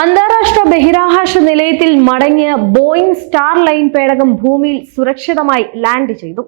അന്താരാഷ്ട്ര ബഹിരാകാശ നിലയത്തിൽ മടങ്ങിയ ബോയിങ് സ്റ്റാർ ലൈൻ പേടകം ഭൂമിയിൽ സുരക്ഷിതമായി ലാൻഡ് ചെയ്തു.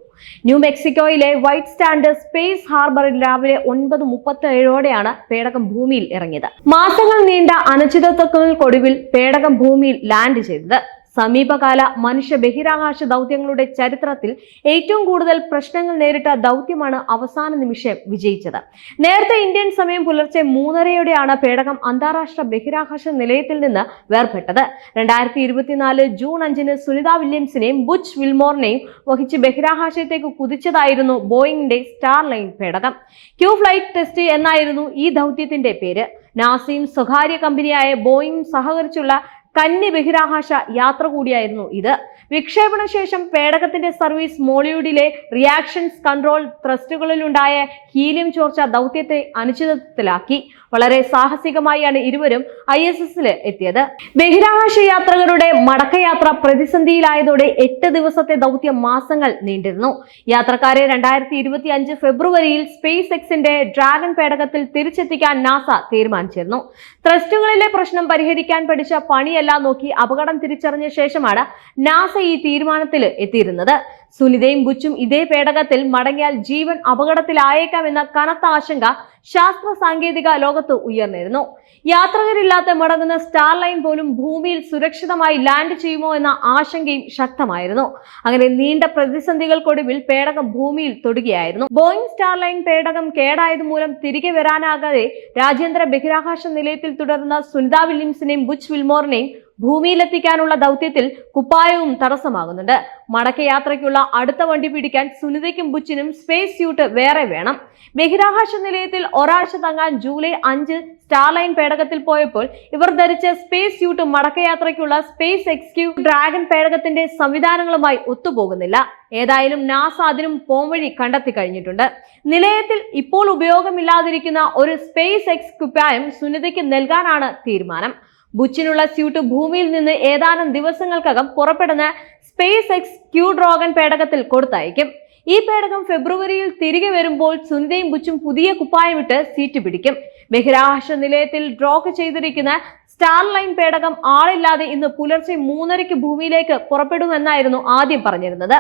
ന്യൂ മെക്സിക്കോയിലെ വൈറ്റ് സ്റ്റാൻഡ് സ്പേസ് ഹാർബറിൽ രാവിലെ ഒൻപത് മുപ്പത്തി ഏഴോടെയാണ് പേടകം ഭൂമിയിൽ ഇറങ്ങിയത്. മാസങ്ങൾ നീണ്ട അനിശ്ചിതത്വങ്ങൾക്കൊടുവിൽ പേടകം ഭൂമിയിൽ ലാൻഡ് ചെയ്തത്. സമീപകാല മനുഷ്യ ബഹിരാകാശ ദൗത്യങ്ങളുടെ ചരിത്രത്തിൽ ഏറ്റവും കൂടുതൽ പ്രശ്നങ്ങൾ നേരിട്ട ദൗത്യമാണ് അവസാന നിമിഷം വിജയിച്ചത്. നേരത്തെ ഇന്ത്യൻ സമയം പുലർച്ചെ മൂന്നരയോടെയാണ് പേടകം അന്താരാഷ്ട്ര ബഹിരാകാശ നിലയത്തിൽ നിന്ന് വേർപെട്ടത്. രണ്ടായിരത്തി ഇരുപത്തിനാല് ജൂൺ അഞ്ചിന് സുനിത വില്യംസിനെയും ബുച്ച് വിൽമോറിനെയും വഹിച്ച് ബഹിരാകാശത്തേക്ക് കുതിച്ചതായിരുന്നു ബോയിങ്ങിന്റെ സ്റ്റാർ ലൈൻ പേടകം. ക്യൂ ഫ്ലൈറ്റ് ടെസ്റ്റ് എന്നായിരുന്നു ഈ ദൗത്യത്തിന്റെ പേര്. നാസയും സ്വകാര്യ കമ്പനിയായ ബോയിങ് സഹകരിച്ചുള്ള കന്നി ബഹിരാകാശ യാത്ര കൂടിയായിരുന്നു ഇത്. വിക്ഷേപണ ശേഷം പേടകത്തിന്റെ സർവീസ് മോളിവുഡിലെ റിയാക്ഷൻസ് കൺട്രോൾ ത്രസ്റ്റുകളിലുണ്ടായ ഹീലിയം ചോർച്ച ദൗത്യത്തെ അനിശ്ചിതത്വത്തിലാക്കി. വളരെ സാഹസികമായാണ് ഇരുവരും ഐ എസ് എസിൽ എത്തിയത്. ബഹിരാകാശ യാത്രികരുടെ മടക്കയാത്ര പ്രതിസന്ധിയിലായതോടെ എട്ട് ദിവസത്തെ ദൗത്യം മാസങ്ങൾ നീണ്ടിരുന്നു. യാത്രക്കാരെ രണ്ടായിരത്തി ഇരുപത്തി അഞ്ച് ഫെബ്രുവരിയിൽ സ്പേസ് എക്സിന്റെ ഡ്രാഗൺ പേടകത്തിൽ തിരിച്ചെത്തിക്കാൻ നാസ തീരുമാനിച്ചിരുന്നു. ത്രസ്റ്റുകളിലെ പ്രശ്നം പരിഹരിക്കാൻ പഠിച്ച പണിയെല്ലാം നോക്കി അപകടം തിരിച്ചറിഞ്ഞ ശേഷമാണ് നാസ ഈ തീരുമാനത്തിൽ എത്തിയിരുന്നത്. സുനിതയും ബുച്ചും ഇതേ പേടകത്തിൽ മടങ്ങിയാൽ ജീവൻ അപകടത്തിലായേക്കാമെന്ന കനത്ത ആശങ്ക ശാസ്ത്ര സാങ്കേതിക ലോകത്ത് ഉയർന്നിരുന്നു. യാത്രികരില്ലാതെ മടങ്ങുന്ന സ്റ്റാർ ലൈൻ പോലും ഭൂമിയിൽ സുരക്ഷിതമായി ലാൻഡ് ചെയ്യുമോ എന്ന ആശങ്കയും ശക്തമായിരുന്നു. അങ്ങനെ നീണ്ട പ്രതിസന്ധികൾക്കൊടുവിൽ പേടകം ഭൂമിയിൽ തൊടുകയായിരുന്നു. ബോയിങ് സ്റ്റാർ ലൈൻ പേടകം കേടായത് മൂലം തിരികെ വരാനാകാതെ രാജ്യാന്തര ബഹിരാകാശ നിലയത്തിൽ തുടർന്ന സുനിത വില്യംസിനെയും ബുച്ച് വിൽമോറിനെയും ഭൂമിയിലെത്തിക്കാനുള്ള ദൗത്യത്തിൽ കുപ്പായവും തടസ്സമാകുന്നുണ്ട്. മടക്കയാത്രയ്ക്കുള്ള അടുത്ത വണ്ടി പിടിക്കാൻ സുനിതയ്ക്കും ബുച്ചിനും സ്പേസ് സ്യൂട്ട് വേറെ വേണം. ബഹിരാകാശ നിലയത്തിൽ ഒരാഴ്ച തങ്ങാൻ ജൂലൈ അഞ്ച് സ്റ്റാർലൈൻ പേടകത്തിൽ പോയപ്പോൾ ഇവർ ധരിച്ച സ്പേസ് സ്യൂട്ട് മടക്കയാത്രയ്ക്കുള്ള സ്പേസ് എക്സ്ക്യൂ ഡ്രാഗൺ പേടകത്തിന്റെ സംവിധാനങ്ങളുമായി ഒത്തുപോകുന്നില്ല. ഏതായാലും നാസ അതിനും പോംവഴി കണ്ടെത്തി കഴിഞ്ഞിട്ടുണ്ട്. നിലയത്തിൽ ഇപ്പോൾ ഉപയോഗമില്ലാതിരിക്കുന്ന ഒരു സ്പേസ് എക്സ് കുപ്പായം സുനിതയ്ക്ക് നൽകാനാണ് തീരുമാനം. ബുച്ചിനുള്ള സ്യൂട്ട് ഭൂമിയിൽ നിന്ന് ഏതാനും ദിവസങ്ങൾക്കകം പുറപ്പെടുന്ന സ്പേസ് എക്സ് ക്യൂ ഡ്രോഗൻ പേടകത്തിൽ കൊടുത്തയക്കും. ഈ പേടകം ഫെബ്രുവരിയിൽ തിരികെ വരുമ്പോൾ സുനിതയും ബുച്ചും പുതിയ കുപ്പായമിട്ട് സീറ്റ് പിടിക്കും. ബഹിരാകാശ നിലയത്തിൽ ഡ്രോക്ക് ചെയ്തിരിക്കുന്ന സ്റ്റാർലൈൻ പേടകം ആളില്ലാതെ ഇന്ന് പുലർച്ചെ മൂന്നരയ്ക്ക് ഭൂമിയിലേക്ക് പുറപ്പെടുമെന്നായിരുന്നു ആദ്യം പറഞ്ഞിരുന്നത്.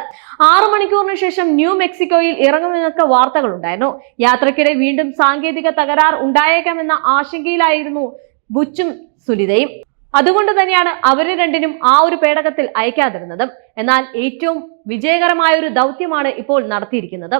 ആറു മണിക്കൂറിന് ശേഷം ന്യൂ മെക്സിക്കോയിൽ ഇറങ്ങുമെന്നൊക്കെ വാർത്തകളുണ്ടായിരുന്നു. യാത്രക്കിടെ വീണ്ടും സാങ്കേതിക തകരാർ ഉണ്ടായേക്കാമെന്ന ആശങ്കയിലായിരുന്നു ബുച്ചും സുനിതയും അതുകൊണ്ട് തന്നെയാണ് അവരെ രണ്ടിനും ആ ഒരു പേടകത്തിൽ അയക്കാതിരുന്നത്. എന്നാൽ ഏറ്റവും വിജയകരമായ ഒരു ദൗത്യമാണ് ഇപ്പോൾ നടത്തിയിരിക്കുന്നത്.